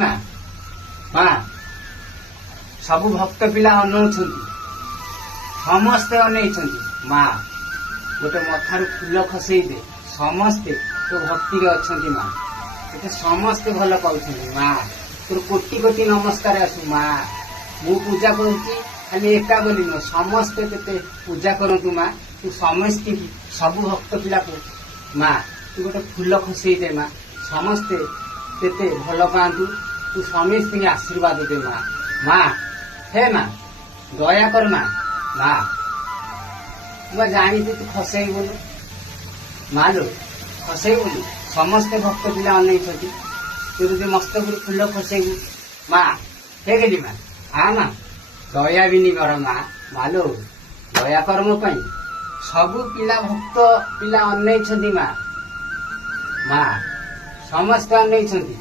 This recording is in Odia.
ମା ମା ସବୁ ଭକ୍ତ ପିଲା ଅନଉଛନ୍ତି, ସମସ୍ତେ ଅନେଇଛନ୍ତି। ମା ଗୋଟେ ମଥାରୁ ଫୁଲ ଖସେଇ ଦେ, ସମସ୍ତେ ତୋ ଭକ୍ତିରେ ଅଛନ୍ତି। ମା ତୋତେ ସମସ୍ତେ ଭଲ ପାଉଛନ୍ତି। ମା ତୋର କୋଟି କୋଟି ନମସ୍କାର ଆସୁ। ମା ମୁଁ ପୂଜା କରୁଛି ଖାଲି ଏକା ବୋଲି ନୁହଁ, ସମସ୍ତେ ତୋତେ ପୂଜା କରନ୍ତୁ। ମା ତୁ ସମସ୍ତଙ୍କୁ, ସବୁ ଭକ୍ତ ପିଲାକୁ ମା ତୁ ଗୋଟେ ଫୁଲ ଖସେଇ ଦେ। ମା ସମସ୍ତେ ତୋତେ ଭଲ ପାଆନ୍ତୁ, ତୁ ସମସ୍ତଙ୍କୁ ଆଶୀର୍ବାଦ ଦେ। ମା ମା ହେ ମା ଦୟା କର। ମା ମା ମୁଁ ଜାଣିଛି ତୁ ଖସେଇ ବୋଲୁ। ମା ଲୋ ଖସେଇ ବୋଲୁ, ସମସ୍ତେ ଭକ୍ତ ପିଲା ଅନେଇଛନ୍ତି, ତୁ ଯଦି ମସ୍ତକରୁ ଫୁଲ ଖସେଇବୁ। ମା ହେ ଗେଲି ମା ମା ଦୟା ବିନି କର। ମା ମାଲୋ ଦୟା କର ମୋ ପାଇଁ, ସବୁ ପିଲା ଭକ୍ତ ପିଲା ଅନେଇଛନ୍ତି। ମା ମା ସମସ୍ତେ ଅନେଇଛନ୍ତି।